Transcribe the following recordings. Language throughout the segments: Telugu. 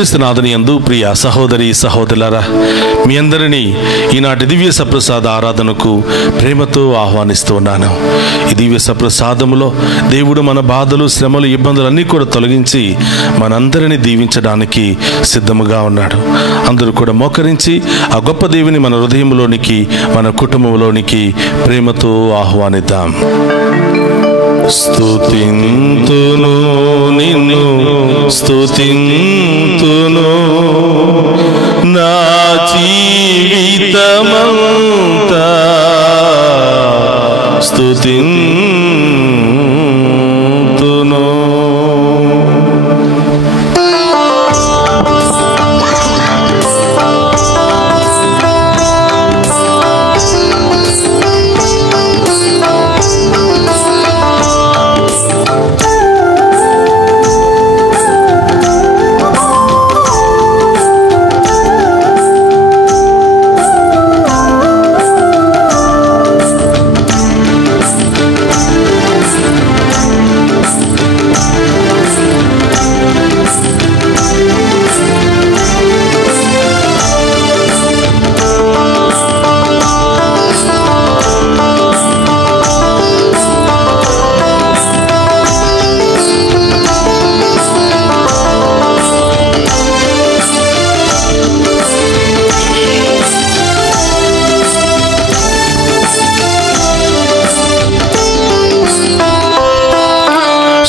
క్రీస్తునాథుని యందు ప్రియ సహోదరి సహోదరులారా, మీ అందరినీ ఈనాటి దివ్య సప్రసాద ఆరాధనకు ప్రేమతో ఆహ్వానిస్తూ ఉన్నాను. ఈ దివ్య సప్రసాదములో దేవుడు మన బాధలు, శ్రమలు, ఇబ్బందులన్నీ కూడా తొలగించి మనందరినీ దీవించడానికి సిద్ధముగా ఉన్నాడు. అందరూ కూడా మోకరించి ఆ గొప్ప దేవుని మన హృదయంలోనికి, మన కుటుంబంలోనికి ప్రేమతో ఆహ్వానిద్దాం. స్తుతింతును నిన్ను స్తుతింతును నా జీవితమంతా స్తుతింతును.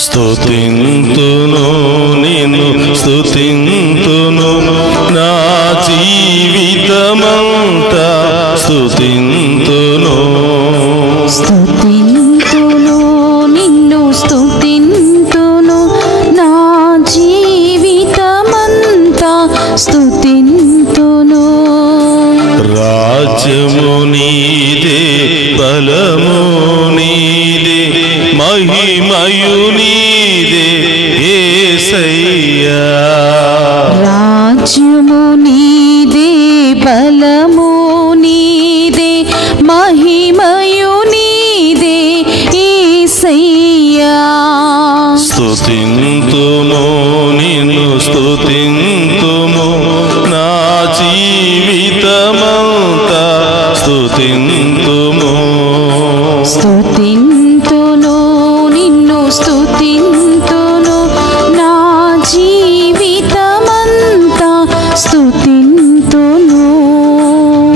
స్తుతింతును నిన్ను స్తుతింతును నా జీవితమంతా స్తుతింతును. స్తుతింతును నిన్ను స్తుతింతును నా జీవితమంతా స్తుతింతును. రాజ్యము నీదే, బలము నీదే, మహిమయు నీదే యేసయ్యా. రాజ్యము నీదే, బలము నీదే, మహిమయు నీదే యేసయ్యా. స్తుతింతుము నిన్ను స్తుతింతుము నా జీవితమంతా స్తుతింతుము. స్తుతింతును నిన్ను స్తుతింతును నా జీవితమంతా స్తుతింతును.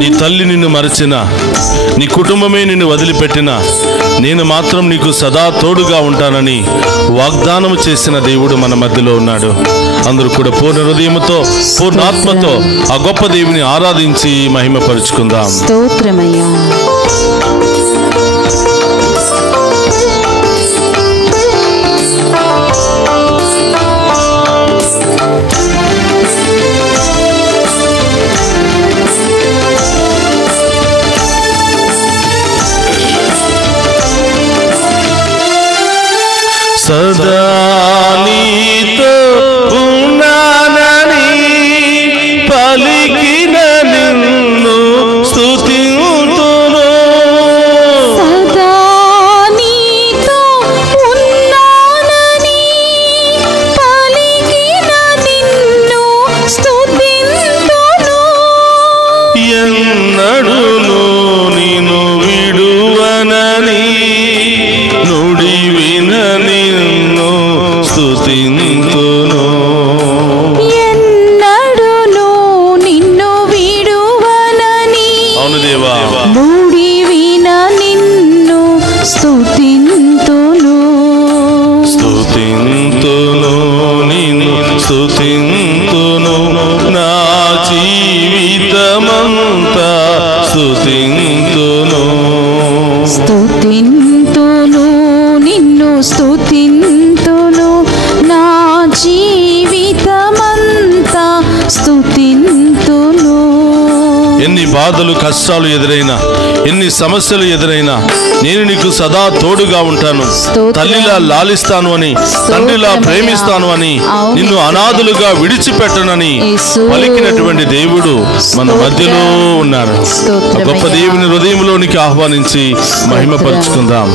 నీ తల్లి నిన్ను మరచిన, నీ కుటుంబమే నిన్ను వదిలిపెట్టిన, నేను మాత్రం నీకు సదా తోడుగా ఉంటానని వాగ్దానం చేసిన దేవుడు మన మధ్యలో ఉన్నాడు. అందరూ కూడా పూర్ణ హృదయముతో, పూర్ణ ఆత్మతో ఆ గొప్ప దేవుని ఆరాధించి మహిమపరుచుకుందాం. స్తోత్రమయ్యా. సదా నీతో ఉన్నానని పలికిన నిన్ను స్తుతింతును. సదా నీతో ఉన్నానని పలికిన నిన్ను స్తుతింతును. ఎన్నడును నిన్ను విడువనని నుడివిన నిన్ను స్తుతింతును. ఎన్నడును నిన్ను విడువనని అవును దేవా, నుడివిన నిన్ను స్తుతింతును. స్తుతింతును నిన్ను స్తుతింతును నా జీవితమంతా స్తుతింతును. స్తుతింతును నిన్ను స్తుతింతును నా జీవితమంతా స్తుతింతును. ఎన్ని బాధలు, కష్టాలు ఎదురైనా, ఎన్ని సమస్యలు ఎదురైనా నేను నీకు సదా తోడుగా ఉంటాను, తల్లిలా లాలిస్తాను అని, తండ్రిలా ప్రేమిస్తాను అని, నిన్ను అనాథులుగా విడిచిపెట్టనని పలికినటువంటి దేవుడు మన మధ్యలో ఉన్నారు. గొప్ప దేవుని హృదయంలోనికి ఆహ్వానించి మహిమపరుచుకుందాం.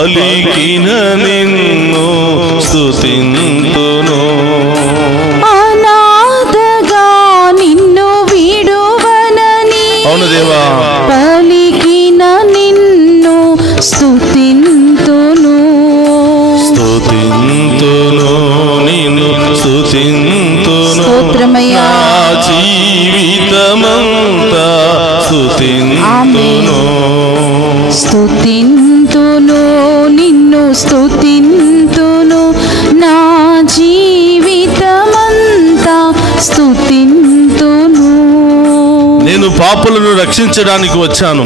పలికిన నిన్ను స్తుతింతును. అనాథగా నిన్ను విడువనని అవును దేవా, పలికిన నిన్ను స్తుతింతును. స్తుతింతును నిన్ను స్తుతింతును. స్తోత్రమయ్యా. నా జీవితమంతా స్తుతింతును. స్తుతింతును నిన్ను స్తుతింతును. నా జీవితమంతా స్తుతింతును. నేను పాపులను రక్షించడానికి వచ్చాను,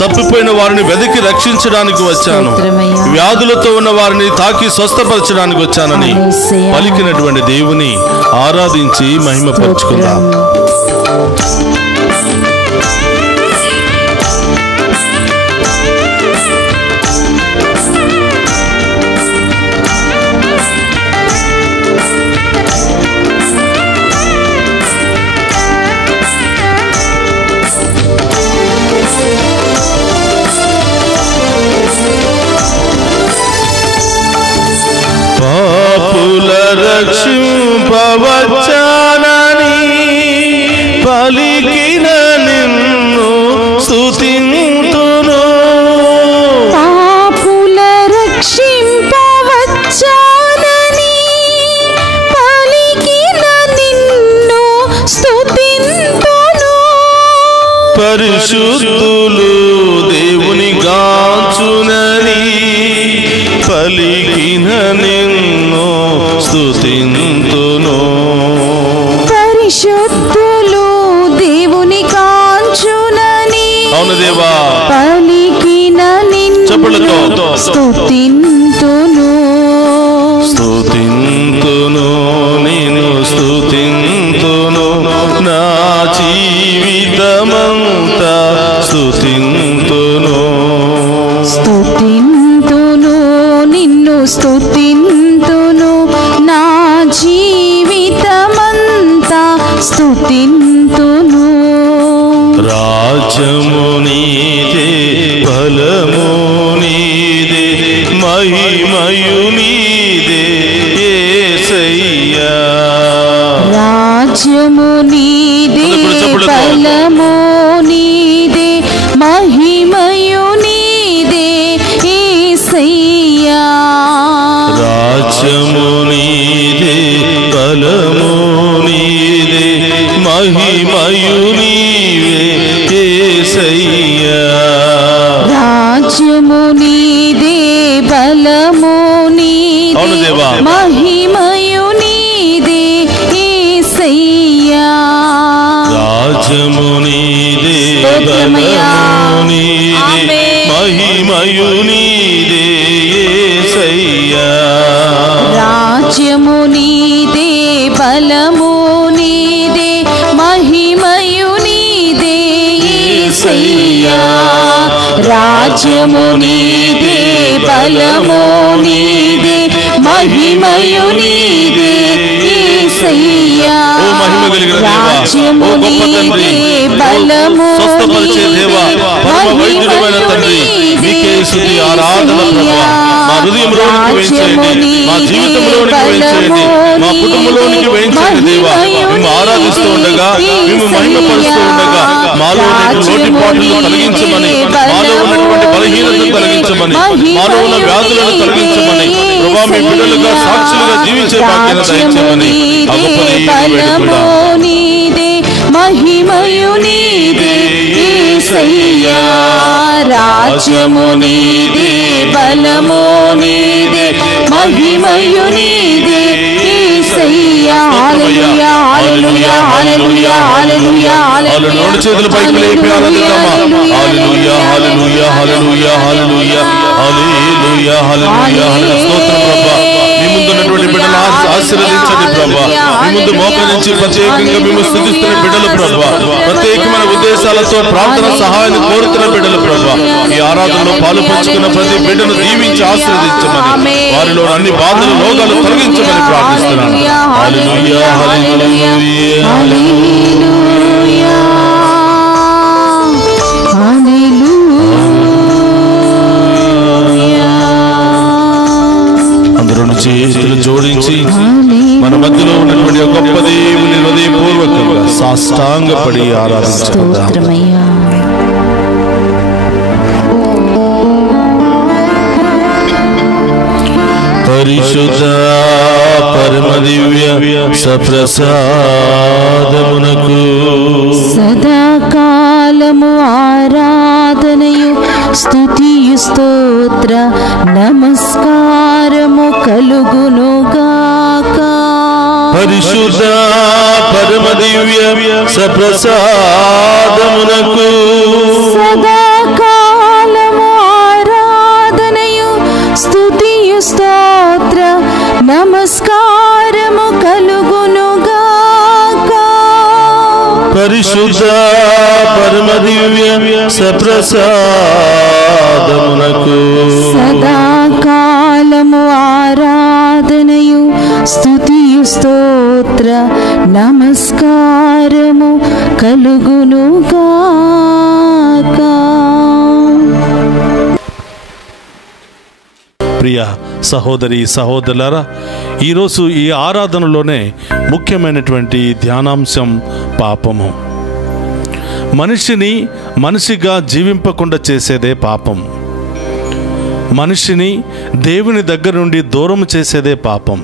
తప్పిపోయిన వారిని వెతికి రక్షించడానికి వచ్చాను, స్తోత్రమయ్యా. వ్యాధులతో ఉన్న వారిని తాకి స్వస్థపరచడానికి వచ్చానని యేసయ్యా. పలికినటువంటి దేవుని ఆరాధించి మహిమపరుచుకుందాం. పాపుల రక్షింపవచ్చానని పలికిన నిన్ను స్తుతింతును. పాపుల రక్షింపవచ్చానని పలికిన నిన్ను స్తుతింతును. పరిశుద్ధులు దేవుని గాంచునని పలికిన నిన్ను స్తుతింతును. పరిశుద్ధులు దేవుని కాంచునని అవును దేవా, పలికిన నిన్ను స్తుతింతును. స్తుతింతును నిన్ను స్తుతింతును. నా జీవితమంతా స్తుతింతును. స్తుతింతును నిన్ను స్తుతింతును. నా జీవితమంతా స్తుతింతును. రాజ్యము నీదే, బలము నీదే, మహిమయు నీదే యేసయ్యా. రాజ్యము నీదే, బలము నీదే, మహిమయు నీదే యేసయ్యా. రాజ్యము నీదే, బలము నీదే, మహిమయు నీవే యేసయ్యా. రాజ్యము నీదే, బలము నీదే, అవును దేవా. మహిమయు నీదే యేసయ్యా. రాజ్యము నీదే, స్తోత్రమయ్యా. బలము నీదే, ఆమేన్. మహిమయు నీదే యేసయ్యా. రాజ్యము నీదే, బలము నీదే, మహిమయు నీదే యేసయ్యా. రాజ్యము నీదే, బలము నీదే, మహిమయు నీదే యేసయ్యా. ఓ మహిమ కలిగిన దేవా, రాజ్యము ఓ గొప్ప తండ్రి, నీదే, బలము స్వస్థపరిచే దేవా, పరమ వైద్యుడైన మహిమయు తండ్రి, నీదే నీకే స్తుతి ఆరాధన ప్రభువా. మా హృదయంలోనికి వేయించేయండి, మా జీవితంలోనికి వేయించేయండి, మా కుటుంబంలోనికి వేయించేయండి దేవా. మేము ఆరాధిస్తూ ఉండగా, మేము మహిమపరుస్తూ ఉండగా మాలో ఉన్నటువంటి లోటుపాట్లు తొలగించమని, మాలో ఉన్నటువంటి బలహీనతను తొలగించమని, మాలో ఉన్న వ్యాధులను తొలగించమని ప్రభా, మీ బిడ్డలుగా సాక్షులుగా జీవించే భాగ్యాన్ని దయచేయమని ఆ గొప్ప దేవుని వేడుకుందాం. నీదే, మహిమయు నీదే యేసయ్యా. రాజ్యము నీదే, బలము నీదే, మహిమయు నీదే యేసయ్యా. హల్లెలూయా, హల్లెలూయా, హల్లెలూయా, హల్లెలూయా, హల్లెలూయా. నోటి చేతుల పైకి లేపి ఆరాధిద్దామా. హల్లెలూయా, హల్లెలూయా, హల్లెలూయా, హల్లెలూయా, హల్లెలూయా, హల్లెలూయా. స్తోత్రం ప్రభా. మీ ముందు ఉన్నటువంటి బిడ్డలు ఆశీర్వదించండి ప్రభా. మీ ముందు మోకరించి ప్రత్యేకంగా మేము స్తుతిస్తున్న బిడ్డలు ప్రభా, ప్రత్యేకమైన ఉద్దేశాలతో ప్రార్థన సహాయాన్ని కోరుతున్న బిడ్డలు ప్రభా, ఈ ఆరాధనలో పాలు పంచుకున్న ప్రతి బిడ్డను దీవించి ఆశీర్వదించమని, వారిలో అన్ని బాధలు రోగాలు తొలగించమని ప్రార్థిస్తున్నాను. హల్లెలూయా, హల్లెలూయా, హల్లెలూయా, హల్లెలూయా. చేతులు జోడించి మన మధ్యలో ఉన్నటువంటి గొప్ప దేవుని హృదయపూర్వకంగా సాష్టాంగపడి ఆరాధించుకుందాం. స్తోత్రమయ్యా. పరిశుద్ధ పరమ దివ్య సప్రసాదమునకు సదాకాలము ఆరాధనయు స్తుతియు స్తోత్ర నమస్కారము కలుగునుగాక. పరిశుద్ధ పరమ దివ్య సప్రసాదమునకు సదాకాలము ఆరాధనయు స్తుతియు స్తోత్ర నమస్కారము కలుగునుగాక. పరిశుద్ధ పరమ దివ్య సప్రసాదమునకు సదాకాలము ఆరాధనయు స్తుతియు స్తోత్ర నమస్కారము కలుగునుగాక. ప్రియ సహోదరి సహోదరులారా, ఈరోజు ఈ ఆరాధనలోనే ముఖ్యమైనటువంటి ధ్యానాంశం పాపము. మనిషిని మనిషిగా జీవింపకుండా చేసేదే పాపం. మనిషిని దేవుని దగ్గర నుండి దూరం చేసేదే పాపం.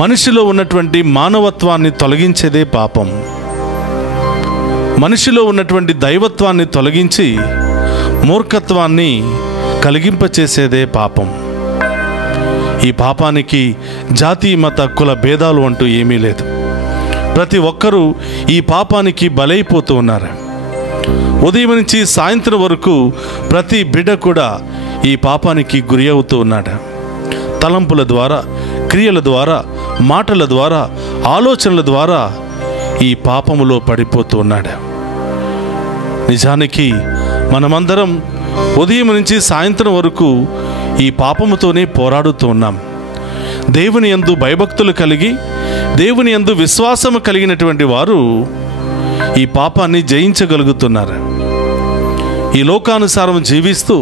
మనిషిలో ఉన్నటువంటి మానవత్వాన్ని తొలగించేదే పాపం. మనిషిలో ఉన్నటువంటి దైవత్వాన్ని తొలగించి మూర్ఖత్వాన్ని కలిగింపచేసేదే పాపం. ఈ పాపానికి జాతి మత కుల భేదాలు అంటూ ఏమీ లేదు. ప్రతి ఒక్కరూ ఈ పాపానికి బలైపోతూ ఉన్నారు. ఉదయం నుంచి సాయంత్రం వరకు ప్రతి బిడ్డ కూడా ఈ పాపానికి గురి అవుతూ ఉన్నాడు. తలంపుల ద్వారా, క్రియల ద్వారా, మాటల ద్వారా, ఆలోచనల ద్వారా ఈ పాపములో పడిపోతూ ఉన్నాడు. నిజానికి మనమందరం ఉదయం నుంచి సాయంత్రం వరకు ఈ పాపముతోనే పోరాడుతూ ఉన్నాం. దేవుని యందు భయభక్తులు కలిగి, దేవుని యందు విశ్వాసము కలిగినటువంటి వారు ఈ పాపాన్ని జయించగలుగుతున్నారు. ఈ లోకానుసారం జీవిస్తూ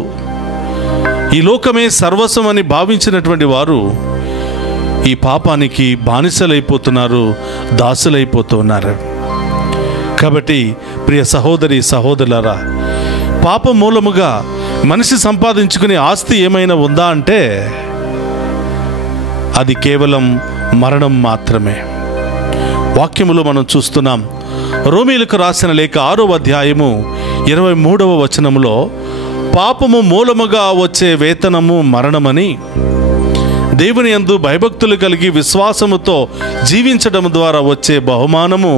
ఈ లోకమే సర్వస్వం అని భావించినటువంటి వారు ఈ పాపానికి బానిసలైపోతున్నారు, దాసులైపోతున్నారు. కాబట్టి ప్రియ సహోదరి సహోదరులారా, పాపం మూలముగా మనిషి సంపాదించుకునే ఆస్తి ఏమైనా ఉందా అంటే అది కేవలం మరణం మాత్రమే. వాక్యములో మనం చూస్తున్నాం. రోమీలకు రాసిన లేఖ 6వ అధ్యాయము 23వ వచనములో పాపము మూలముగా వచ్చే వేతనము మరణమని, దేవుని యందు భయభక్తులు కలిగి విశ్వాసముతో జీవించడం ద్వారా వచ్చే బహుమానము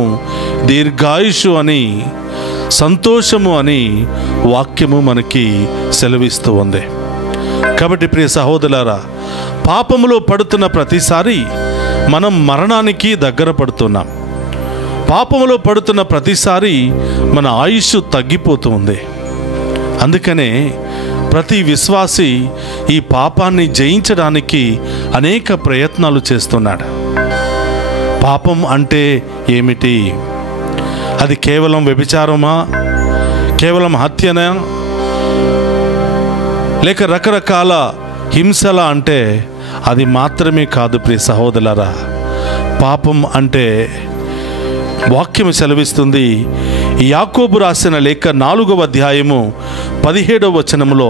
దీర్ఘాయుషు అని, సంతోషము అని వాక్యము మనకి సెలవిస్తూ ఉంది. కాబట్టి ప్రియ సహోదరులారా, పాపములో పడుతున్న ప్రతిసారి మనం మరణానికి దగ్గర పడుతున్నాం. పాపములో పడుతున్న ప్రతిసారి మన ఆయుష్ తగ్గిపోతూ ఉంది. అందుకనే ప్రతి విశ్వాసి ఈ పాపాన్ని జయించడానికి అనేక ప్రయత్నాలు చేస్తున్నాడు. పాపం అంటే ఏమిటి? అది కేవలం వ్యభిచారమా? కేవలం హత్యనా? లేక రకరకాల హింసల అంటే అది మాత్రమే కాదు ప్రియ సహోదరులారా. పాపం అంటే వాక్యం సెలవిస్తుంది. యాకోబు రాసిన లేఖ 4వ అధ్యాయము 17వ వచనములో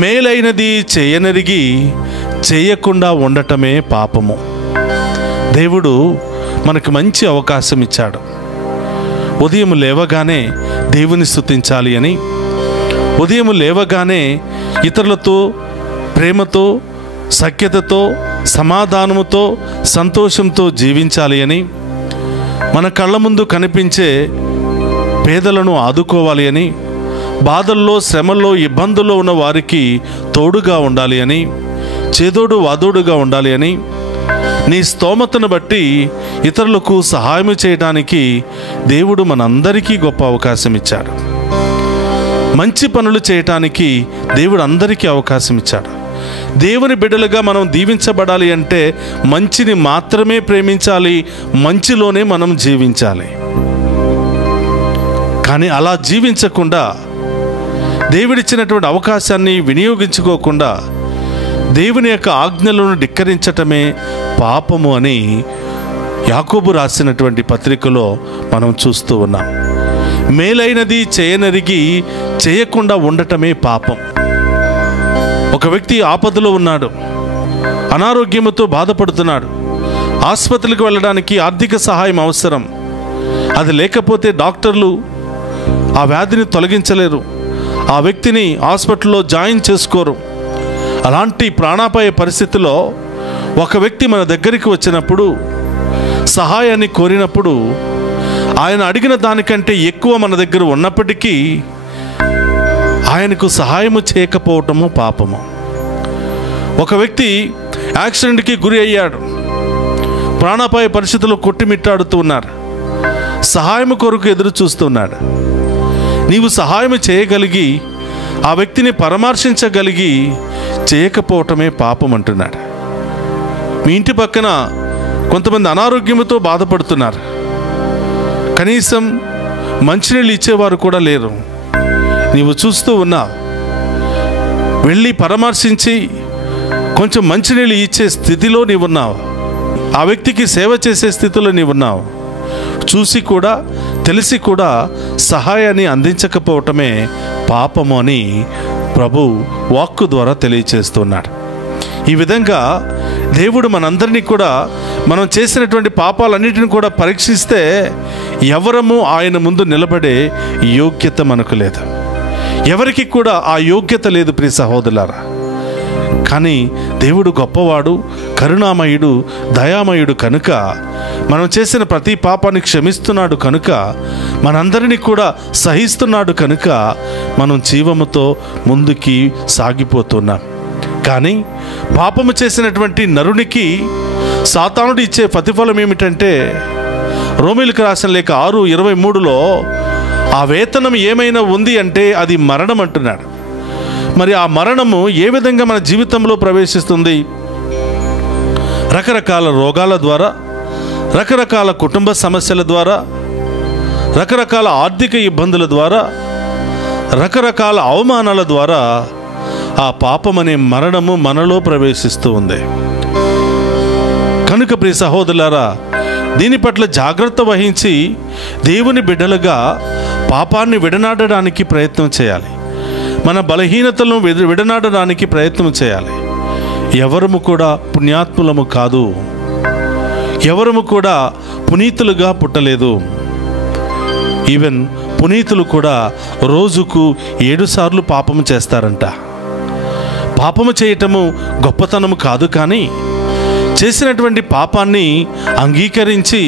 మేలైనది చేయనరిగి చేయకుండా ఉండటమే పాపము. దేవుడు మనకు మంచి అవకాశం ఇచ్చాడు. ఉదయం లేవగానే దేవుని స్తుతించాలి అని, ఉదయం లేవగానే ఇతరులతో ప్రేమతో, సఖ్యతతో, సమాధానముతో, సంతోషంతో జీవించాలి అని, మన కళ్ళ ముందు కనిపించే పేదలను ఆదుకోవాలి అని, బాధల్లో, శ్రమల్లో, ఇబ్బందుల్లో ఉన్న వారికి తోడుగా ఉండాలి అని, చేదోడు వాదోడుగా ఉండాలి అని, నీ స్తోమతను బట్టి ఇతరులకు సహాయం చేయడానికి దేవుడు మనందరికీ గొప్ప అవకాశం ఇచ్చాడు. మంచి పనులు చేయటానికి దేవుడు అందరికీ అవకాశం ఇచ్చాడు. దేవుని బిడ్డలుగా మనం దీవించబడాలి అంటే మంచిని మాత్రమే ప్రేమించాలి, మంచిలోనే మనం జీవించాలి. కానీ అలా జీవించకుండా, దేవుడిచ్చినటువంటి అవకాశాన్ని వినియోగించుకోకుండా, దేవుని యొక్క ఆజ్ఞలను ధిక్కరించటమే పాపము అని యాకోబు రాసినటువంటి పత్రికలో మనం చూస్తూ ఉన్నాం. మేలైనది చేయనరిగి చేయకుండా ఉండటమే పాపం. ఒక వ్యక్తి ఆపదలో ఉన్నాడు, అనారోగ్యముతో బాధపడుతున్నాడు, ఆసుపత్రికి వెళ్ళడానికి ఆర్థిక సహాయం అవసరం. అది లేకపోతే డాక్టర్లు ఆ వ్యాధిని తొలగించలేరు, ఆ వ్యక్తిని హాస్పిటల్లో జాయిన్ చేసుకోరు. అలాంటి ప్రాణాపాయ పరిస్థితిలో ఒక వ్యక్తి మన దగ్గరికి వచ్చినప్పుడు, సహాయాన్ని కోరినప్పుడు, ఆయన అడిగిన దానికంటే ఎక్కువ మన దగ్గర ఉన్నప్పటికీ ఆయనకు సహాయము చేయకపోవటము పాపము. ఒక వ్యక్తి యాక్సిడెంట్కి గురి అయ్యాడు, ప్రాణాపాయ పరిస్థితుల్లో కొట్టిమిట్టాడుతూ ఉన్నారు, సహాయం కొరకు ఎదురు చూస్తున్నాడు. నీవు సహాయం చేయగలిగి ఆ వ్యక్తిని పరామర్శించగలిగి చేయకపోవటమే పాపం అంటున్నాడు. మీ ఇంటి పక్కన కొంతమంది అనారోగ్యంతో బాధపడుతున్నారు, కనీసం మంచినీళ్ళు ఇచ్చేవారు కూడా లేరు. నీవు చూస్తూ ఉన్నావు, వెళ్ళి పరామర్శించి కొంచెం మంచినీళ్ళు ఇచ్చే స్థితిలో నీవున్నావు, ఆ వ్యక్తికి సేవ చేసే స్థితిలో నీవున్నావు. చూసి కూడా తెలిసి కూడా సహాయాన్ని అందించకపోవటమే పాపము అని ప్రభు వాక్కు ద్వారా తెలియచేస్తున్నాడు. ఈ విధంగా దేవుడు మనందరినీ కూడా మనం చేసినటువంటి పాపాలన్నిటిని కూడా పరీక్షిస్తే ఎవరము ఆయన ముందు నిలబడే యోగ్యత మనకు లేదు. ఎవరికి కూడా ఆ యోగ్యత లేదు ప్రియ సహోదరులారా. కానీ దేవుడు గొప్పవాడు, కరుణామయుడు, దయామయుడు కనుక మనం చేసిన ప్రతి పాపాన్ని క్షమిస్తున్నాడు కనుక, మనందరినీ కూడా సహిస్తున్నాడు కనుక మనం జీవముతో ముందుకి సాగిపోతున్నాం. కానీ పాపము చేసినటువంటి నరునికి సాతానుడు ఇచ్చే ప్రతిఫలం ఏమిటంటే, రోమీయులకు రాసిన లేఖ 6:23లో ఆ వేతనం ఏమైనా ఉంది అంటే అది మరణం అంటున్నాడు. మరి ఆ మరణము ఏ విధంగా మన జీవితంలో ప్రవేశిస్తుంది? రకరకాల రోగాల ద్వారా, రకరకాల కుటుంబ సమస్యల ద్వారా, రకరకాల ఆర్థిక ఇబ్బందుల ద్వారా, రకరకాల అవమానాల ద్వారా ఆ పాపం అనే మరణము మనలో ప్రవేశిస్తూ ఉంది. కనుక ప్రియ సహోదరులారా, దీని పట్ల జాగ్రత్త వహించి దేవుని బిడ్డలుగా పాపాన్ని విడనాడడానికి ప్రయత్నం చేయాలి. మన బలహీనతలను విడనాడడానికి ప్రయత్నం చేయాలి. ఎవరము కూడా పుణ్యాత్ములము కాదు, ఎవరము కూడా పునీతులుగా పుట్టలేదు. ఈవెన్ పునీతులు కూడా రోజుకు 7 సార్లు పాపము చేస్తారంట. పాపము చేయటము గొప్పతనము కాదు, కానీ చేసినటువంటి పాపాన్ని అంగీకరించి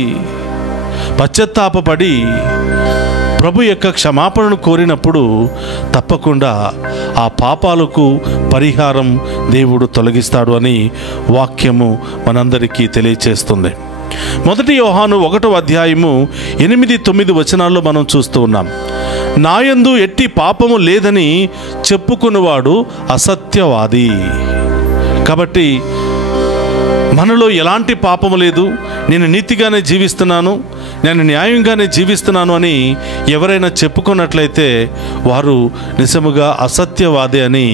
పశ్చాత్తాపపడి ప్రభు యొక్క క్షమాపణను కోరినప్పుడు తప్పకుండా ఆ పాపాలకు పరిహారం దేవుడు తొలగిస్తాడు అని వాక్యము మనందరికీ తెలియచేస్తుంది. 1 యోహాను 1వ అధ్యాయము 8-9 వచనాల్లో మనం చూస్తూ ఉన్నాం. నాయందు ఎట్టి పాపము లేదని చెప్పుకునేవాడు అసత్యవాది. కాబట్టి మనలో ఎలాంటి పాపము లేదు, నేను నీతిగానే జీవిస్తున్నాను, నేను న్యాయంగానే జీవిస్తున్నాను అని ఎవరైనా చెప్పుకున్నట్లయితే వారు నిజముగా అసత్యవాది అని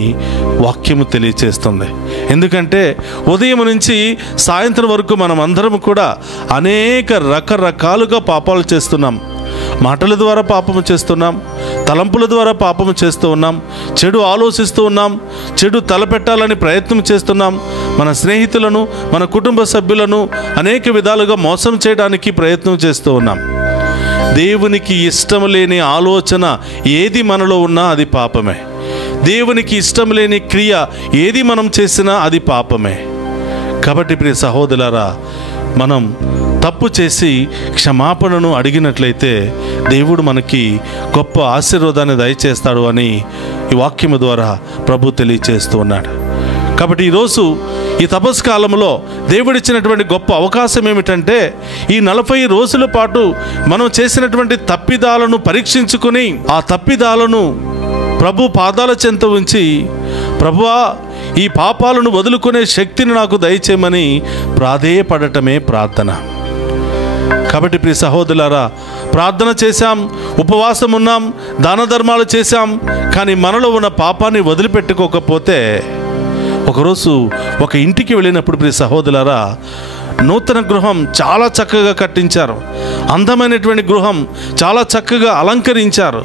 వాక్యము తెలియచేస్తుంది. ఎందుకంటే ఉదయం నుంచి సాయంత్రం వరకు మనం అందరం కూడా అనేక రకరకాలుగా పాపాలు చేస్తున్నాం. మాటల ద్వారా పాపము చేస్తున్నాం, తలంపుల ద్వారా పాపము చేస్తూ ఉన్నాం, చెడు ఆలోచిస్తూ ఉన్నాం, చెడు తలపెట్టాలని ప్రయత్నం చేస్తున్నాం, మన స్నేహితులను, మన కుటుంబ సభ్యులను అనేక విధాలుగా మోసం చేయడానికి ప్రయత్నం చేస్తూ ఉన్నాం. దేవునికి ఇష్టం లేని ఆలోచన ఏది మనలో ఉన్నా అది పాపమే. దేవునికి ఇష్టం లేని క్రియ ఏది మనం చేసినా అది పాపమే. కాబట్టి ప్రియ సహోదరులారా, మనం తప్పు చేసి క్షమాపణను అడిగినట్లయితే దేవుడు మనకి గొప్ప ఆశీర్వాదాన్ని దయచేస్తాడు అని ఈ వాక్యము ద్వారా ప్రభు తెలియచేస్తూ ఉన్నాడు. కాబట్టి ఈరోజు ఈ తపస్కాలంలో దేవుడిచ్చినటువంటి గొప్ప అవకాశం ఏమిటంటే, ఈ 40 రోజుల పాటు మనం చేసినటువంటి తప్పిదాలను పరీక్షించుకుని ఆ తప్పిదాలను ప్రభు పాదాల చెంత ఉంచి, ప్రభువా ఈ పాపాలను వదులుకునే శక్తిని నాకు దయచేయమని ప్రాధేయపడటమే ప్రార్థన. కాబట్టి ప్రియ సహోదరులారా, ప్రార్థన చేశాం, ఉపవాసం ఉన్నాం, దాన ధర్మాలు చేశాం, కానీ మనలో ఉన్న పాపాన్ని వదిలిపెట్టుకోకపోతే ఒకరోజు ఒక ఇంటికి వెళ్ళినప్పుడు ప్రియ సహోదరులారా, నూతన గృహం చాలా చక్కగా కట్టించారు. అందమైనటువంటి గృహం చాలా చక్కగా అలంకరించారు.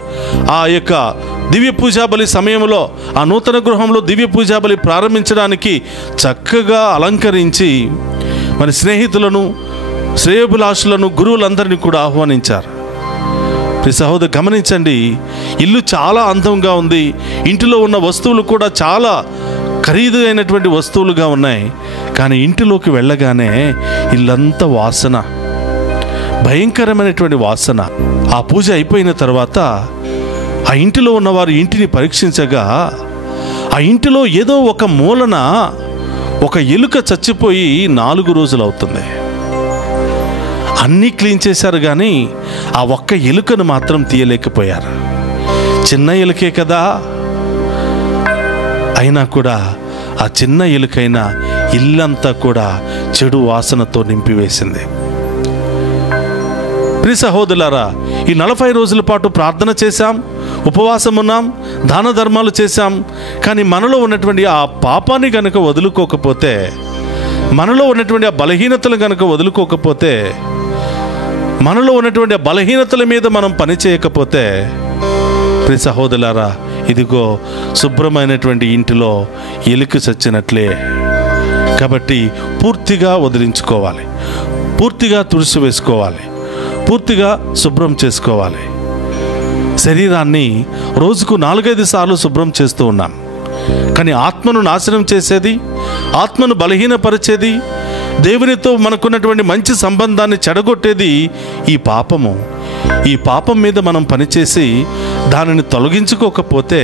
ఆ యొక్క దివ్య పూజాబలి సమయంలో ఆ నూతన గృహంలో దివ్య పూజాబలి ప్రారంభించడానికి చక్కగా అలంకరించి మరి స్నేహితులను, శ్రేయోభిలాషులను, గురువులందరినీ కూడా ఆహ్వానించారు. ప్రియ సహోదరు గమనించండి, ఇల్లు చాలా అందంగా ఉంది. ఇంటిలో ఉన్న వస్తువులు కూడా చాలా ఖరీదు అయినటువంటి వస్తువులుగా ఉన్నాయి. కానీ ఇంటిలోకి వెళ్ళగానే ఇల్లంతా వాసన, భయంకరమైనటువంటి వాసన. ఆ పూజ అయిపోయిన తర్వాత ఆ ఇంటిలో ఉన్నవారు ఇంటిని పరీక్షించగా ఆ ఇంటిలో ఏదో ఒక మూలన ఒక ఎలుక చచ్చిపోయి 4 రోజులు అవుతుంది. అన్నీ క్లీన్ చేశారు కానీ ఆ ఒక్క ఎలుకను మాత్రం తీయలేకపోయారు. చిన్న ఎలుకే కదా, అయినా కూడా ఆ చిన్న ఎలుకైనా ఇల్లంతా కూడా చెడు వాసనతో నింపివేసింది. ప్రియ సహోదరులారా, ఈ 40 రోజుల పాటు ప్రార్థన చేశాం, ఉపవాసం ఉన్నాం, దాన ధర్మాలు చేశాం. కానీ మనలో ఉన్నటువంటి ఆ పాపాన్ని కనుక వదులుకోకపోతే, మనలో ఉన్నటువంటి ఆ బలహీనతలు కనుక వదులుకోకపోతే, మనలో ఉన్నటువంటి ఆ బలహీనతల మీద మనం పని చేయకపోతే, ప్రియ సహోదరులారా, ఇదిగో శుభ్రమైనటువంటి ఇంటిలో ఎలుక చచ్చినట్లే. కాబట్టి పూర్తిగా వదిలించుకోవాలి, పూర్తిగా తుడిచివేసుకోవాలి, పూర్తిగా శుభ్రం చేసుకోవాలి. శరీరాన్ని రోజుకు 4-5 సార్లు శుభ్రం చేస్తూ ఉన్నాం. కానీ ఆత్మను నాశనం చేసేది, ఆత్మను బలహీనపరిచేది, దేవునితో మనకున్నటువంటి మంచి సంబంధాన్ని చెడగొట్టేది ఈ పాపము. ఈ పాపం మీద మనం పనిచేసి దానిని తొలగించుకోకపోతే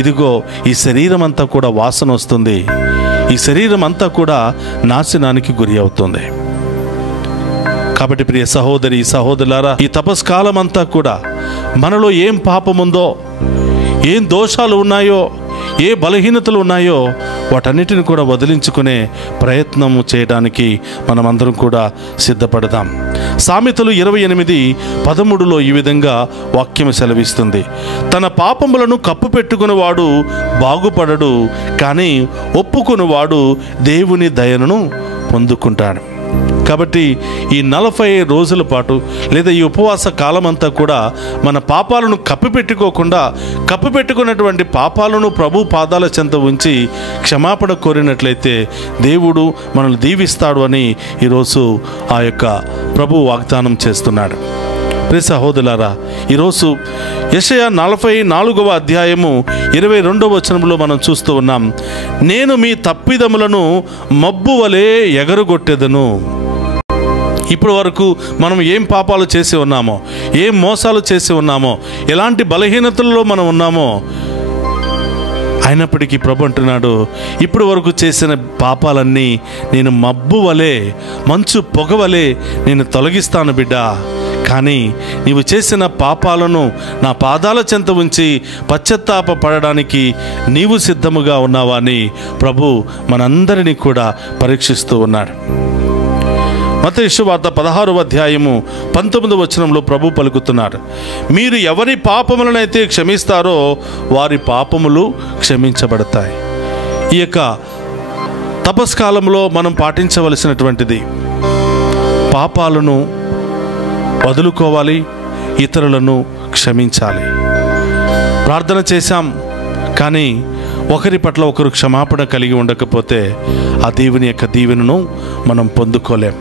ఇదిగో ఈ శరీరం అంతా కూడా వాసన వస్తుంది. ఈ శరీరం అంతా కూడా నాశనానికి గురి అవుతుంది. కాబట్టి ప్రియ సహోదరి సహోదరులారా, ఈ తపస్కాలం అంతా కూడా మనలో ఏం పాపముందో, ఏం దోషాలు ఉన్నాయో, ఏ బలహీనతలు ఉన్నాయో వాటన్నిటిని కూడా వదిలించుకునే ప్రయత్నము చేయడానికి మనమందరం కూడా సిద్ధపడదాం. సామెతలు 28:13 ఈ విధంగా వాక్యం సెలవిస్తుంది: తన పాపములను కప్పు పెట్టుకునేవాడు బాగుపడడు, కానీ ఒప్పుకునేవాడు దేవుని దయను పొందుకుంటాడు. కాబట్టి ఈ 40 రోజుల పాటు లేదా ఈ ఉపవాస కాలం అంతా కూడా మన పాపాలను కప్పిపెట్టుకోకుండా, కప్పిపెట్టుకున్నటువంటి పాపాలను ప్రభు పాదాల చెంత ఉంచి క్షమాపణ కోరినట్లయితే దేవుడు మనల్ని దీవిస్తాడు అని ఈరోజు ఆ యొక్క ప్రభు వాగ్దానం చేస్తున్నాడు. ప్రియ సహోదరులారా, ఈరోజు యెషయా 44వ అధ్యాయము 22వ వచనంలో మనం చూస్తూ ఉన్నాం: నేను మీ తప్పిదములను మబ్బు వలె ఎగరగొట్టెదను. ఇప్పటి వరకు మనం ఏం పాపాలు చేసి ఉన్నామో, ఏం మోసాలు చేసి ఉన్నామో, ఎలాంటి బలహీనతల్లో మనం ఉన్నామో, అయినప్పటికీ ప్రభు అంటున్నాడు, ఇప్పటి వరకు చేసిన పాపాలన్నీ నేను మబ్బు వలె, మంచు పొగ వలె నేను తొలగిస్తాను బిడ్డ. కానీ నీవు చేసిన పాపాలను నా పాదాల చెంత ఉంచి పశ్చాత్తాప పడడానికి నీవు సిద్ధముగా ఉన్నావా అని ప్రభు మనందరినీ కూడా పరీక్షిస్తూ ఉన్నాడు. మత్తయి సువార్త 16వ అధ్యాయము 19వ వచనంలో ప్రభు పలుకుతున్నాడు: మీరు ఎవరి పాపములనైతే క్షమిస్తారో వారి పాపములు క్షమించబడతాయి. ఈ యొక్క తపస్కాలంలో మనం పాటించవలసినటువంటిది పాపాలను వదులుకోవాలి, ఇతరులను క్షమించాలి. ప్రార్థన చేశాం కానీ ఒకరి పట్ల ఒకరు క్షమాపణ కలిగి ఉండకపోతే ఆ దేవుని యొక్క దీవెనను మనం పొందుకోలేం.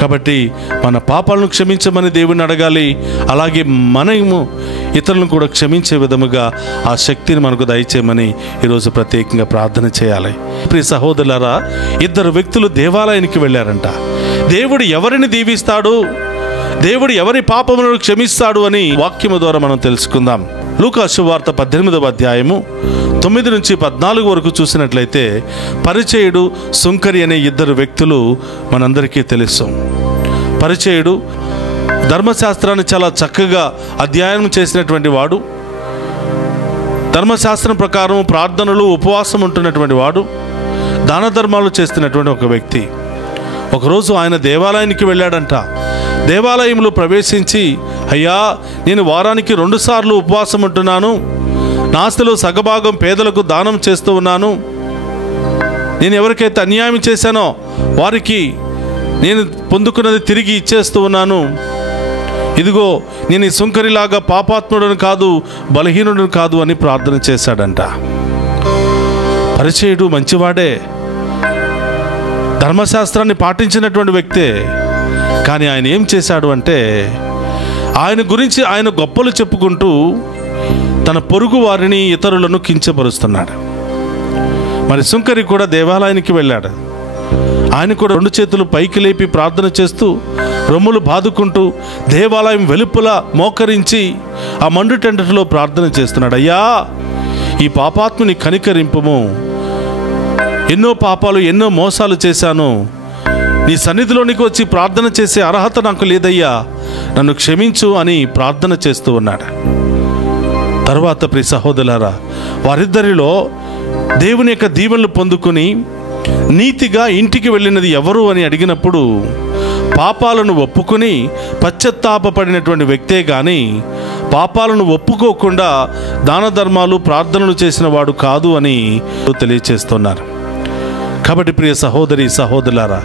కాబట్టి మన పాపాలను క్షమించమని దేవుని అడగాలి. అలాగే మనము ఇతరులను కూడా క్షమించే విధముగా ఆ శక్తిని మనకు దయచేయమని ఈరోజు ప్రత్యేకంగా ప్రార్థన చేయాలి. ప్రియ సహోదరులారా, 2 వ్యక్తులు దేవాలయానికి వెళ్ళారంట. దేవుడు ఎవరిని దీవిస్తాడు, దేవుడు ఎవరి పాపములను క్షమిస్తాడు అని వాక్యము ద్వారా మనం తెలుసుకుందాం. లూకా సువార్త 18వ అధ్యాయము 9-14 వరకు చూసినట్లయితే పరిచయుడు, సుంకరి అనే 2 వ్యక్తులు మనందరికీ తెలుసు. పరిచయుడు ధర్మశాస్త్రాన్ని చాలా చక్కగా అధ్యయనం చేసినటువంటి వాడు, ధర్మశాస్త్రం ప్రకారం ప్రార్థనలు, ఉపవాసం ఉంటున్నటువంటి వాడు, దాన ధర్మాలు చేస్తున్నటువంటి ఒక వ్యక్తి. ఒకరోజు ఆయన దేవాలయానికి వెళ్ళాడంట. దేవాలయంలో ప్రవేశించి, అయ్యా, నేను వారానికి 2 సార్లు ఉపవాసం ఉంటున్నాను, నా ఆస్తిలో సగభాగం పేదలకు దానం చేస్తూ ఉన్నాను, నేను ఎవరికైతే అన్యాయం చేశానో వారికి నేను పొందుకున్నది తిరిగి ఇచ్చేస్తూ ఉన్నాను. ఇదిగో నేను ఈ సుంకరిలాగా పాపాత్ముడను కాదు, బలహీనుడను కాదు అని ప్రార్థన చేశాడంట. పరిచయుడు మంచివాడే, ధర్మశాస్త్రాన్ని పాటించినటువంటి వ్యక్తే. కానీ ఆయన ఏం చేశాడు అంటే, ఆయన గురించి ఆయన గొప్పలు చెప్పుకుంటూ తన పొరుగు వారిని, ఇతరులను కించపరుస్తున్నాడు. మరి సుంకరి కూడా దేవాలయానికి వెళ్ళాడు. ఆయన కూడా 2 చేతులు పైకి లేపి ప్రార్థన చేస్తూ, రొమ్ములు బాదుకుంటూ దేవాలయం వెలుపల మోకరించి ఆ మండుటెండలో ప్రార్థన చేస్తున్నాడు. అయ్యా, ఈ పాపాత్ముని కనికరింపుము, ఎన్నో పాపాలు ఎన్నో మోసాలు చేశాను, నీ సన్నిధిలోనికి వచ్చి ప్రార్థన చేసే అర్హత నాకు లేదయ్యా, నన్ను క్షమించు అని ప్రార్థన చేస్తూ ఉన్నాడు. తర్వాత ప్రియ సహోదరులారా, వారిద్దరిలో దేవుని యొక్క దీవెనలు పొందుకుని నీతిగా ఇంటికి వెళ్ళినది ఎవరు అని అడిగినప్పుడు, పాపాలను ఒప్పుకొని పశ్చాత్తాపపడినటువంటి వ్యక్తే కానీ పాపాలను ఒప్పుకోకుండా దాన ధర్మాలు ప్రార్థనలు చేసిన వాడు కాదు అని తెలియచేస్తున్నారు. కాబట్టి ప్రియ సహోదరి సహోదరులారా,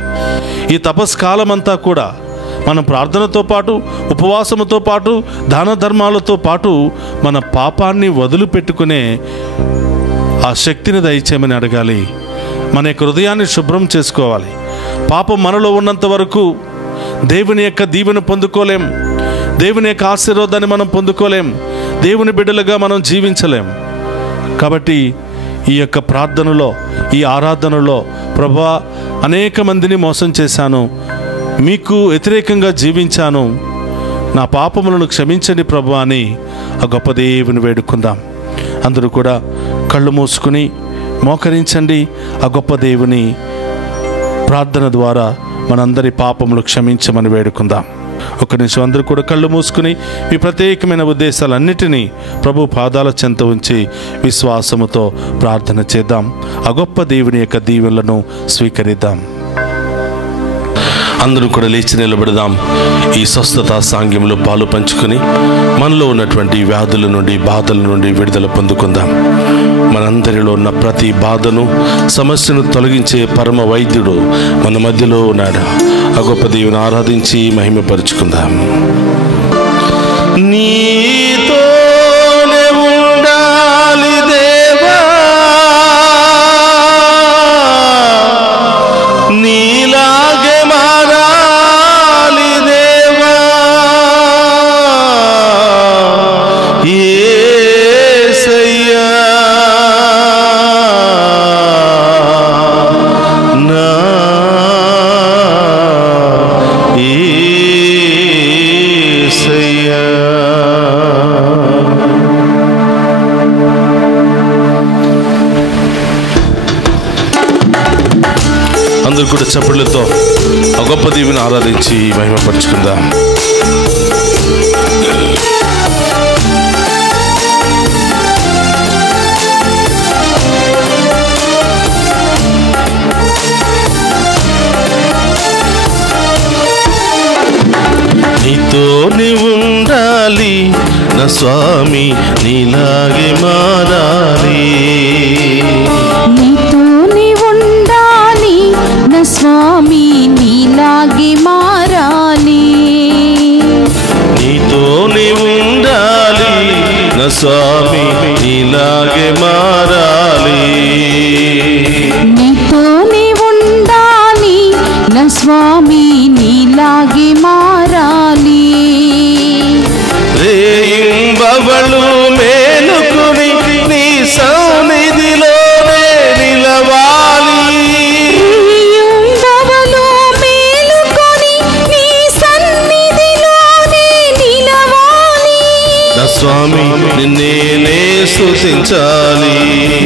ఈ తపస్కాలమంతా కూడా మనం ప్రార్థనతో పాటు, ఉపవాసముతో పాటు, దాన ధర్మాలతో పాటు మన పాపాన్ని వదిలిపెట్టుకునే ఆ శక్తిని దయచేయమని అడగాలి. మన యొక్క హృదయాన్ని శుభ్రం చేసుకోవాలి. పాపం మనలో ఉన్నంత వరకు దేవుని యొక్క దీవెన పొందుకోలేం, దేవుని యొక్క ఆశీర్వాదాన్ని మనం పొందుకోలేం, దేవుని బిడ్డలుగా మనం జీవించలేం. కాబట్టి ఈ యొక్క ప్రార్థనలో, ఈ ఆరాధనలో, ప్రభువా, అనేక మందిని మోసం చేశాను, మీకు వ్యతిరేకంగా జీవించాను, నా పాపములను క్షమించండి ప్రభువా అని ఆ గొప్ప దేవుని వేడుకుందాం. అందరూ కూడా కళ్ళు మూసుకుని మోకరించండి. ఆ గొప్ప దేవుని ప్రార్థన ద్వారా మనందరి పాపములు క్షమించమని వేడుకుందాం. ఒక నిమిషం అందరూ కూడా కళ్ళు మూసుకుని మీ ప్రత్యేకమైన ఉద్దేశాలన్నిటినీ ప్రభు పాదాల చెంత ఉంచి విశ్వాసముతో ప్రార్థన చేద్దాం. ఆ గొప్ప దేవుని యొక్క దీవెనలను స్వీకరిద్దాం. అందరూ కూడా లేచి నిలబడదాం. ఈ స్వస్థత సాంగ్యంలో పాలు పంచుకొని మనలో ఉన్నటువంటి వ్యాధుల నుండి, బాధల నుండి విడుదల పొందుకుందాం. మనందరిలో ఉన్న ప్రతి బాధను, సమస్యను తొలగించే పరమ వైద్యుడు మన మధ్యలో ఉన్నాడు. ఆ గొప్ప దేవుని ఆరాధించి మహిమపరుచుకుందాం. నీతోనే ఉండాలి దేవా, నీలాగే మారాలి దేవా, యేసయ్యా నా యేసయ్యా. అందరూ కూడా చప్పట్లతో ఆ గొప్ప దేవుని ఆరాధించి మహిమపరుచుకుందాం. నీతోనే ఉండాలి నా స్వామి, నీలాగే మారాలి. నీతోనే ఉండాలి నా స్వామి, నీలాగే మారాలి. నీతోనే ఉండాలి నా స్వామి, నీలాగే మారాలి. నీతోనే ఉండాలి నా స్వామి, నీలాగే మారాలి. రేయింబవళ్ళు మేలుకుని నీ సన్నిధిలోనే నిలవాలి. రేయింబవళ్ళు మేలుకొని నీ సన్నిధిలోనే నిలవాలి. నా స్వామి నిన్నే స్తుతించాలి,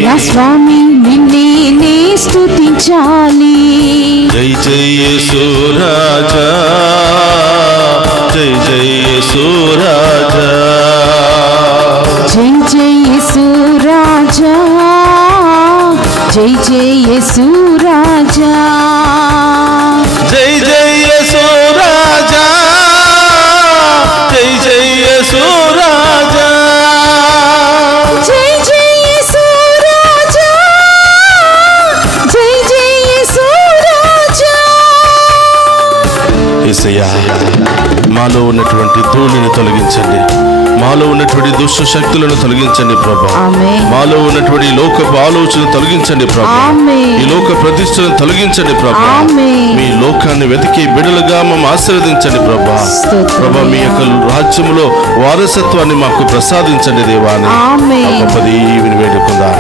నా స్వామి నిన్నే స్తుతించాలి. జై జై యేసు రాజా, జై జై యేసు రాజా, జై జై యేసు రాజా, జై జై యేసు రాజా, జై జై యేసు రాజా, జై జై యేసు రాజా, జై జై యేసు రాజా, జై జై యేసయ్యా, మాలో ఉన్నటువంటి ధూళిని తొలగించండి, మాలో ఉన్నటువంటి దుష్ట శక్తులను తొలగించండి ప్రభా. మాలో ఉన్నటువంటి లోకపు ఆలోచన తొలగించండి ప్రభా. ఈ లోక ప్రతిష్టను తొలగించండి ప్రభా. మీ లోకాన్ని వెతికి బిడలుగా మమ్మల్ని ఆశీర్వదించండి ప్రభా. ప్రభా, మీ యొక్క రాజ్యములో వారసత్వాన్ని మాకు ప్రసాదించండి దేవాని. గొప్ప దీవిని వేడుకుందాం.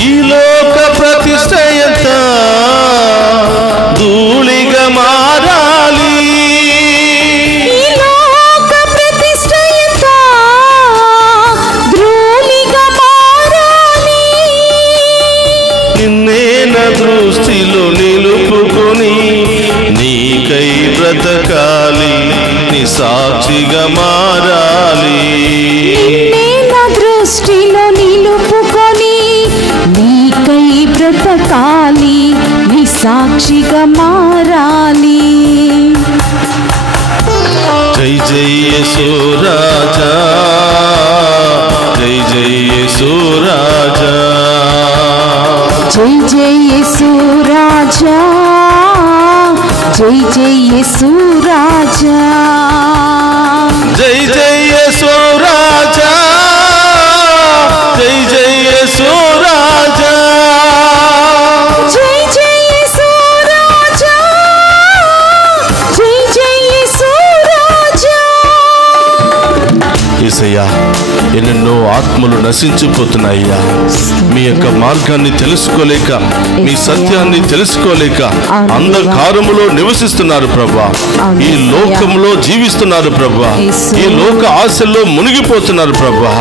ఈ లోక ప్రతిష్ట ఎంత ధూళిగా మారాలి, ఈ లోక ప్రతిష్ట ఎంత ధూళిగా మారాలి. నిన్నే నా దృష్టిలో నిలుపుకొని నీకై బ్రతకాలి, నీ సాక్షిగా మారాలి. నిన్నే నా దృష్టిలో నిలుపుకొని నీకై బ్రతకాలి, నీ సాక్షిగా మారాలి. జై జై యేసు రాజా, జై జై యేసు రాజా, జై జై యేసు రాజా, జై జై యేసు రాజా, జై జై యేసు రాజా, జై జై యేసు రాజా, జై జై యేసు రాజా, జై జై యేసు రాజా. యేసయ్యా, ఎన్నెన్నో ఆత్మలు నశించిపోతున్నాయ్యా. మీ యొక్క మార్గాన్ని తెలుసుకోలేక, మీ సత్యాన్ని తెలుసుకోలేక అంధకారములో నివసిస్తున్నారు ప్రభా. ఈ లోకములో జీవిస్తున్నారు ప్రభా. ఈ లోక ఆశల్లో మునిగిపోతున్నారు ప్రభా.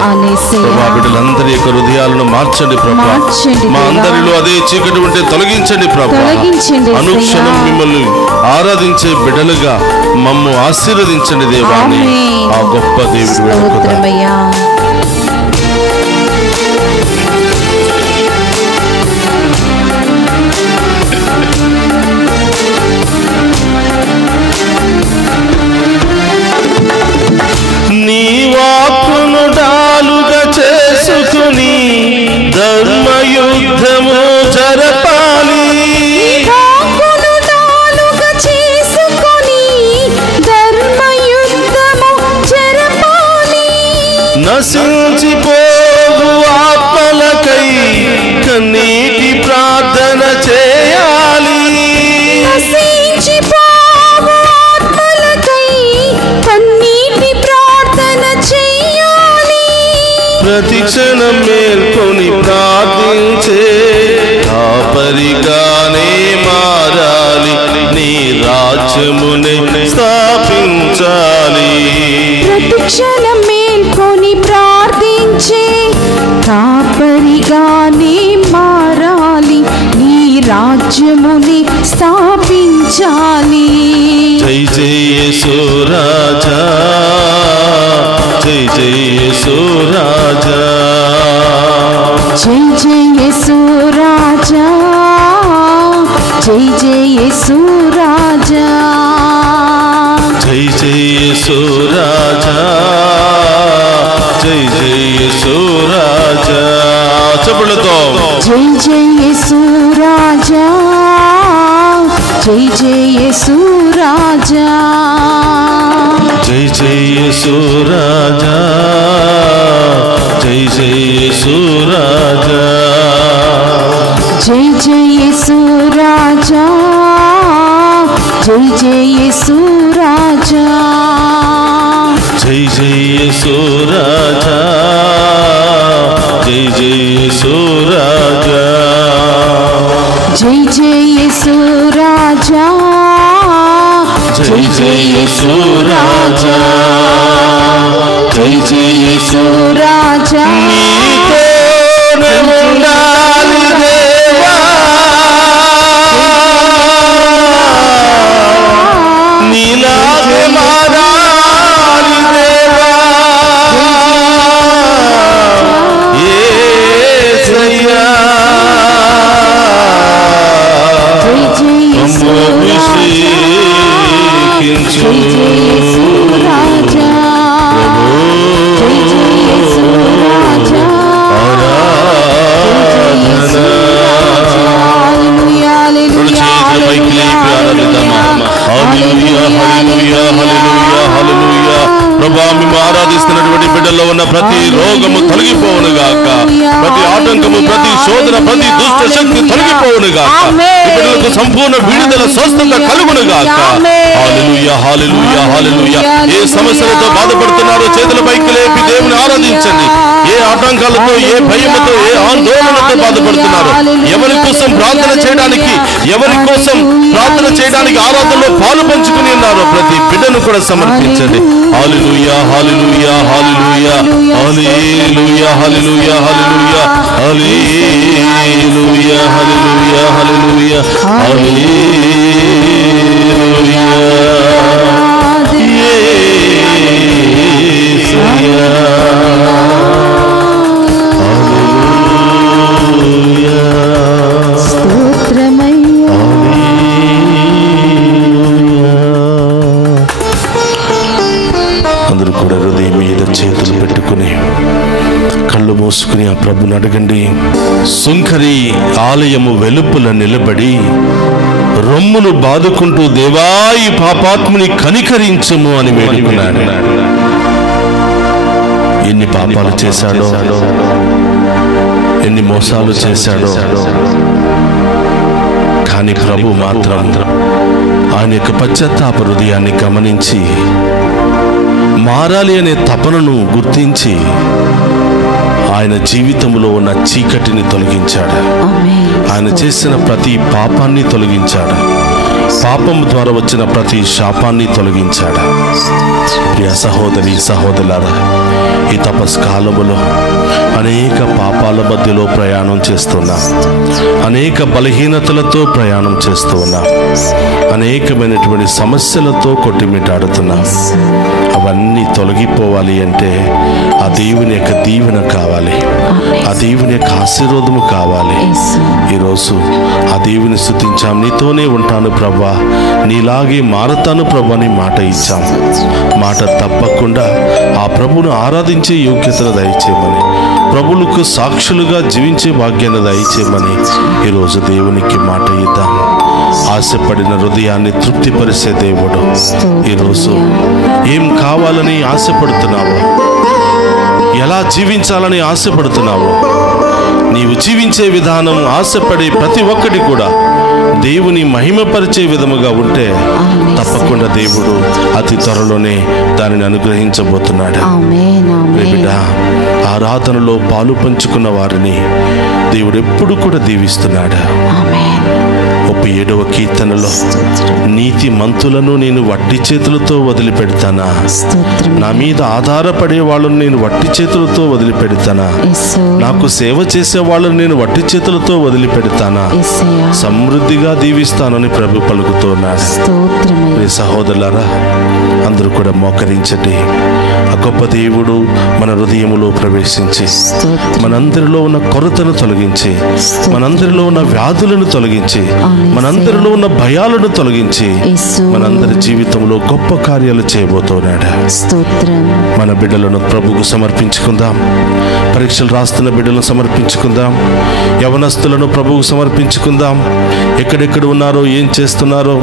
ప్రభా, బిడ్డలందరి యొక్క హృదయాలను మార్చండి ప్రభా. మా అందరిలో అదే చీకటి ఉంటే తొలగించండి ప్రభా. అనుక్షణం మిమ్మల్ని ఆరాధించే బిడ్డలుగా మమ్ము ఆశీర్వదించండి దేవాన్ని. ఆ గొప్ప దేవుడు స్తోత్రమయ్యా. నీ వాక్కును డాలుగా చేసుకుని ధర్మయుద్ధము జరపాలి, వాక్కును డాలుగా చేసుకొని ధర్మయుద్ధము జరపాలి. నశించిపోవు ఆత్మలకై కన్నీటి ప్రార్థన చేయాలి, నశించిపోవు ఆత్మలకై కన్నీటి ప్రార్థన చేయాలి. ప్రతి క్షణం మేల్కొని ప్రార్థించే కాపరిగానే మారాలి, నీ రాజ్యమునే స్థాపించాలి. ప్రతి క్షణం మేల్కొని ప్రార్థించే కాపరిగానే మారాలి, నీ రాజ్యముని స్థాపించాలి. జై జై యేసు రాజా, జై జై యేసు రాజా, జై జై యేసు రాజా, జై జై యేసు రాజా, జై జై యేసు రాజా, జై జై యేసు రాజా. చెప్పులతో జై జై యేసు రాజా, జై జై యేసు రాజా, జై జై యేసు రాజా, జై జై యేసు రాజా, జై జై యేసు రాజా, జై జై యేసు రాజా, జై జై యేసు రాజా, జై జై యేసు రాజా, జై జై యేసు రాజా, జై జై యేసు రాజా, జై జై యేసు రాజా. నీతోనే ఉండాలి దేవా, నీలాగే మారాలి దేవా, యేసయ్యా, జై జై యేసు రాజా, భయము, ప్రతి శోధన, ప్రతి దుష్ట శక్తి తొలగిపోవును గాక. బిడ్డలకు సంపూర్ణ విడుదల, స్వస్థత కలుగును గాక. హల్లెలూయా, హల్లెలూయా, హల్లెలూయా. ఏ సమస్యలతో బాధపడుతున్నారో చేతుల పైకి లేపి దేవుని ఆరాధించండి. ఏ ఆటంకాలతో, ఏ భయముతో, ఏ ఆందోళనతో బాధపడుతున్నారు, ఎవరి కోసం ప్రార్థన చేయడానికి, ఎవరి కోసం ప్రార్థన చేయడానికి ఆరాధనలో పాలు పంచుకుని ఉన్నారో ప్రతి బిడ్డను కూడా సమర్పించండి. హల్లెలూయా, హల్లెలూయా, హల్లెలూయా, హల్లెలూయా, హల్లెలూయా, హల్లెలూయా, హల్లెలూయా, హల్లెలూయా, హల్లెలూయా, హల్లెలూయా. అందరూ కూడా హృదయం మీద చేతులు పెట్టుకుని కళ్ళు మూసుకుని ఆ ప్రభుని అడగండి. సుంకరి ఆలయము వెలుపల నిలబడి రొమ్మును బాదుకుంటూ దేవా ఈ పాపాత్ముని కనికరించుము అని వేడుకున్నాడు. ఎన్ని పాపాలు చేశాడో, ఎన్ని మోసాలు చేశాడో, కానీ ప్రభు మాత్రం ఆయన యొక్క పశ్చాత్తాప హృదయాన్ని గమనించి మారాలి అనే తపనను గుర్తించి ఆయన జీవితంలో ఉన్న చీకటిని తొలగించాడు. ఆయన చేసిన ప్రతి పాపాన్ని తొలగించాడు. పాపం ద్వారా వచ్చిన ప్రతి శాపాన్ని తొలగించాడు. ప్రియ సహోదరి సహోదరులారా, ఈ తపస్కాలములో అనేక పాపాల మధ్యలో ప్రయాణం చేస్తున్నాం. అనేక బలహీనతలతో ప్రయాణం చేస్తూ ఉన్నాం. అనేకమైనటువంటి సమస్యలతో కొట్టిమిట్టాడుతున్నాం. అవన్నీ తొలగిపోవాలి అంటే ఆ దేవుని యొక్క దీవెన కావాలి, ఆ దేవుని యొక్క ఆశీర్వాదము కావాలి. ఈరోజు ఆ దేవుని స్తుతించాం. నీతోనే ఉంటాను ప్రభా, నీలాగే మారతాను ప్రభా అని మాట ఇచ్చాం. మాట తప్పకుండా ఆ ప్రభువును ఆరాధించే యోగ్యతను దయచేయమని, ప్రభువులకు సాక్షులుగా జీవించే భాగ్యాన్ని దయచేయమని ఈరోజు దేవునికి మాట ఇద్దాం. ఆశపడిన హృదయాన్ని తృప్తిపరిచే దేవుడు. ఈరోజు ఏం కావాలని ఆశపడుతున్నావో, ఎలా జీవించాలని ఆశపడుతున్నావో, నీవు జీవించే విధానం ఆశపడే ప్రతి ఒక్కటి కూడా దేవుని మహిమపరిచే విధముగా ఉంటే తప్పకుండా దేవుడు అతి త్వరలోనే దానిని అనుగ్రహించబోతున్నాడు. బిడ్డ, ఆరాధనలో పాలు పంచుకున్న వారిని దేవుడు ఎప్పుడు కూడా దీవిస్తున్నాడు. 37వ కీర్తనలో నీతి మంతులను నేను వట్టి చేతులతో వదిలిపెడతానా, నా మీద ఆధారపడే వాళ్ళను నేను వట్టి చేతులతో వదిలిపెడతానా, నాకు సేవ చేసే వాళ్ళను నేను వట్టి చేతులతో వదిలిపెడతానా, సమృద్ధిగా దీవిస్తానని ప్రభు పలుకుతున్నాడు. సహోదరులారా, అందరూ కూడా మోకరించండి. ఆ గొప్ప దేవుడు మన హృదయములో ప్రవేశించి మనందరిలో ఉన్న కొరతను తొలగించి, మనందరిలో ఉన్న వ్యాధులను తొలగించి, మనందరిలో ఉన్న భయాలను తొలగించి మనందరి జీవితంలో గొప్ప కార్యాలు చేయబోతున్నాడు. మన బిడ్డలను ప్రభువుకు సమర్పించుకుందాం. పరీక్షలు రాస్తున్న బిడ్డలను సమర్పించుకుందాం. యవనస్తులను ప్రభువుకు సమర్పించుకుందాం. ఎక్కడెక్కడ ఉన్నారో, ఏం చేస్తున్నారో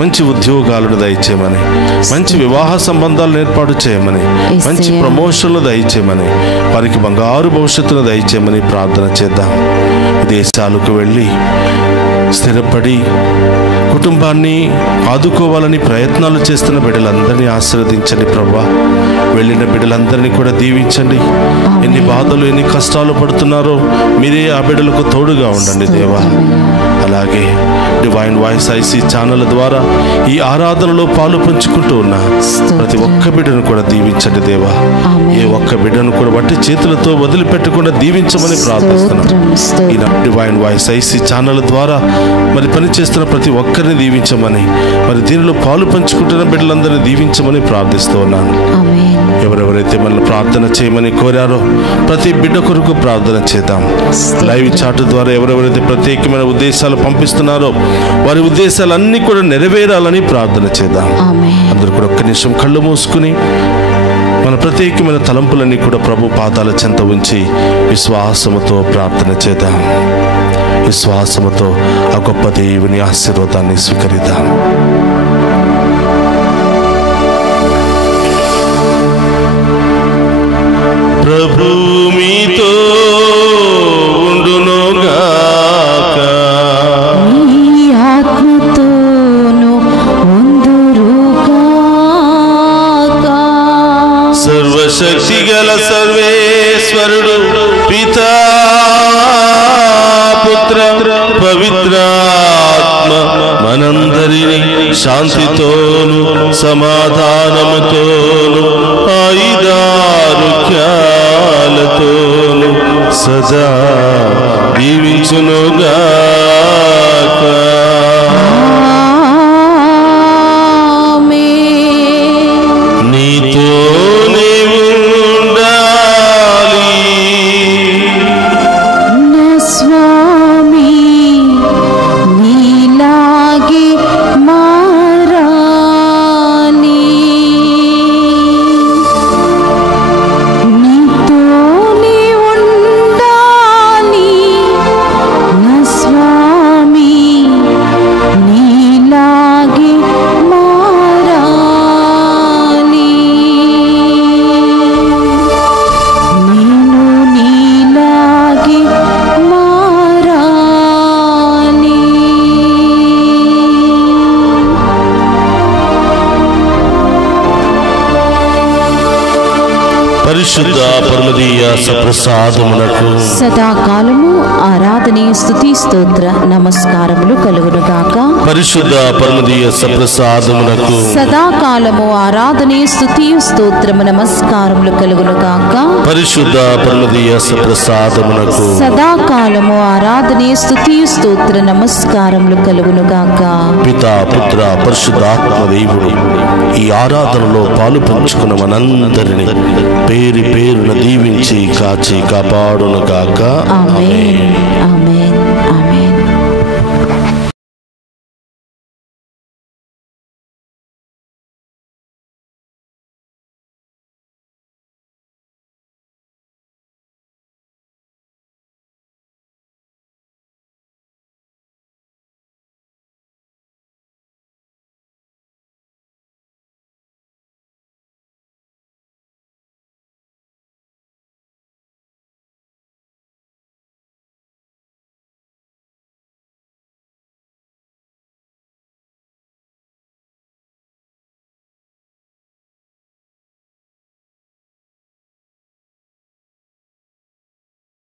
మంచి ఉద్యోగాలను దయచేయమని, మంచి వివాహ సంబంధాలను ఏర్పాటు చేయమని, మంచి ప్రమోషన్లు దయచేయమని, వారికి బంగారు భవిష్యత్తును దయచేయమని ప్రార్థన చేద్దాం. విదేశాలకు వెళ్ళి స్థిరపడి కుటుంబాన్ని ఆదుకోవాలని ప్రయత్నాలు చేస్తున్న బిడ్డలందరినీ ఆశీర్వదించండి ప్రభా. వెళ్ళిన బిడ్డలందరినీ కూడా దీవించండి. ఎన్ని బాధలు, ఎన్ని కష్టాలు పడుతున్నారో మీరే ఆ బిడ్డలకు తోడుగా ఉండండి దేవా. అలాగే డివైన్ వాయిస్ ఐసీ ఛానల్ ద్వారా ఈ ఆరాధనలో పాలు పంచుకుంటూ ఉన్న ప్రతి ఒక్క బిడ్డను కూడా దీవించండి దేవా. ఏ ఒక్క బిడ్డను కూడా వట్టి చేతులతో వదిలిపెట్టకుండా దీవించమని ప్రార్థిస్తున్నాం. ఈ డివైన్ వాయిస్ ఐసీ ఛానల్ ద్వారా మరి పనిచేస్తున్న ప్రతి ఒక్కరిని దీవించమని, మరి దీనిలో పాలు పంచుకుంటున్న బిడ్డలందరినీ దీవించమని ప్రార్థిస్తూ ఉన్నాను. ఎవరెవరైతే మనల్ని ప్రార్థన చేయమని కోరారో ప్రతి బిడ్డ కొరకు ప్రార్థన చేద్దాం. లైవ్ చాట్ ద్వారా ఎవరెవరైతే ప్రత్యేకమైన ఉద్దేశాలు పంపిస్తున్నారో వారి ఉద్దేశాలన్నీ కూడా నెరవేరాలని ప్రార్థన చేద్దాం. అందరూ కూడా ఒక్క నిమిషం కళ్ళు మూసుకుని మన ప్రత్యేకమైన తలంపులన్నీ కూడా ప్రభు పాదాల చెంత ఉంచి విశ్వాసముతో ప్రార్థన చేద్దాం. విశ్వాసముతో ఆ గొప్ప దేవుని ఆశీర్వాదాన్ని స్వీకరిద్దాం. ప్రభు మీతో ఉండును పవిత్రాత్మ మనందరినీ శాంతితోను సమాధానముతోను ఆయుధారోగ్యాలతోను సదా దీవించునుగాక. నీతోనే ఉండాలి నా స్వామి, నీలాగే మారాలి. నీతోనే ఉండాలి నా స్వామి, నీలాగే మారాలి. నేను నీలాగే మారాలి. పరిశుద్ధ పరమదీయ సప్రసాదమునకు సదాకాలము ఆరాధనే స్తుతి స్తోత్ర నమస్కారములు కలుగునుగాక. పరిశుద్ధ పరమదీయ సప్రసాదమునకు సదాకాలము ఆరాధనే స్తుతి స్తోత్రము నమస్కారములు కలుగునుగాక. పరిశుద్ధ పరమదీయ సప్రసాదమునకు సదాకాలము ఆరాధనే స్తుతి స్తోత్ర నమస్కారములు కలుగునుగాక. పితా పుత్ర పరిశుద్ధాత్మ దేవుడు ఈ ఆరాధనలో పాలు పంచుకున్న మనందరినీ పేరు పేరున దీవించి కాచి కాపాడునుగాక. ఆమేన్.